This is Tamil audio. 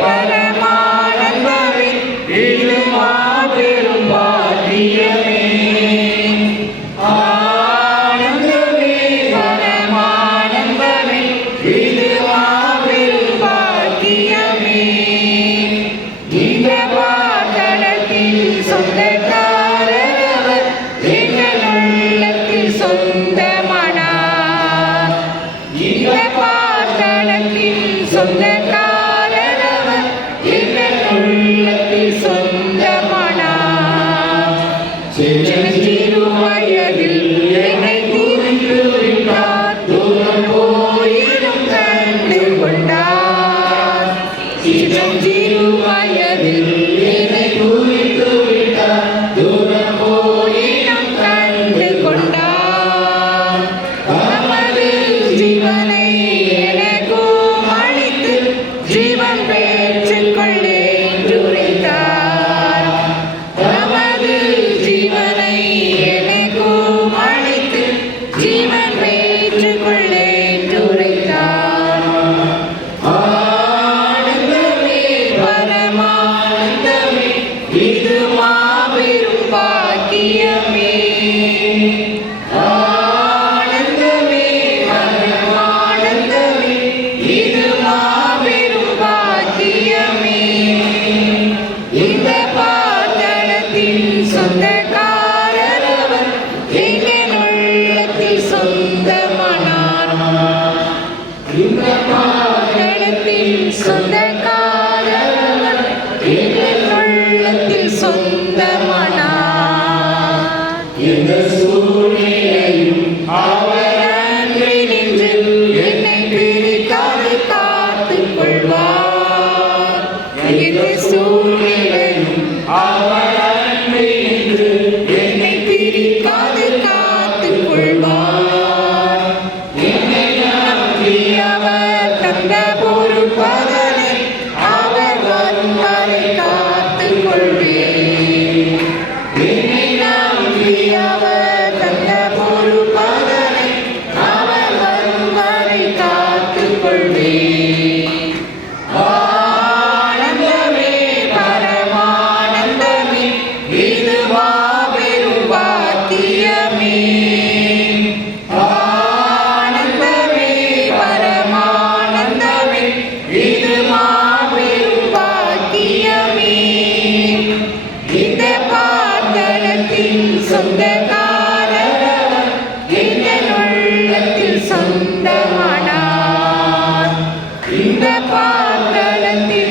பரமானந்தமே இது மாபெரும் பாக்கியமே. ஆனந்தமே பரமானந்தமே இது மாபெரும் பாக்கியமே. இந்த பாட்டடத்தின் சொந்தக்காரர் எங்கள் உள்ளத்தில் சொந்தமானார். இந்த பாட்டடத்தின் சொந்தக்காரர் எங்கள் உள்ளத்தில் சொந்தமானார். சிறு வயதில் என்னை குறித்து விட்டார், தூரம் போயிலும் கண்டு கொண்டார். சிறு வயதில் என்னை குறித்து விட்டார், தூரம் போயிலும் கண்டு கொண்டார். நமது ஜீவனை எனக்கும் அளித்து ஜீவன் பெற்றுக் கொள்ளேன் உரைத்தார். நமது ஜீவனை எனக்கும் அளித்து ஜீவன் பெற்றுக் கொள்ளேன் உரைத்தார். ஆனந்தமே பரமானந்தமே இது மாபெரும் பாக்கியமே. ஆனந்தமே பரமானந்தமே இது மாபெரும் பாக்கியமே. இந்த பாட்டடத்தின் சொந்தக்காரர் எங்கள் உள்ளத்தில் சொந்தமானார். இந்த பாட்டடத்தின் சொந்தக்காரர் எங்கள் உள்ளத்தில் சொந்தமானார். இந்த சூழ்நிலையும் அவர் அன்றி நின்று என்னை பிரிக்காது காத்துக் கொள்வார். இந்த சூழ்நிலையும் அவர் அன்றி நின்று என்னை பிரிக்காது காத்துக் கொள்வார். என்னை நம்பி அவர் தந்த பொறுப்பதனை அவர் வரும் வரை காத்துக் கொள்வேன். என்னை நம்பி அவர் தந்த பொறுப்பதனை அவர் வரும் வரை காத்துக் கொள்வேன். ஆனந்தமே பரமானந்தமே இது மாபெரும் பாக்கியமே. ஆனந்தமே பரமானந்தமே இது மாபெரும் பாக்கியமே. இந்த பாட்டடத்தின் சொந்தக்காரர் எங்கள் உள்ளத்தில் சொந்தமானார். இந்த பாட்டடத்தின்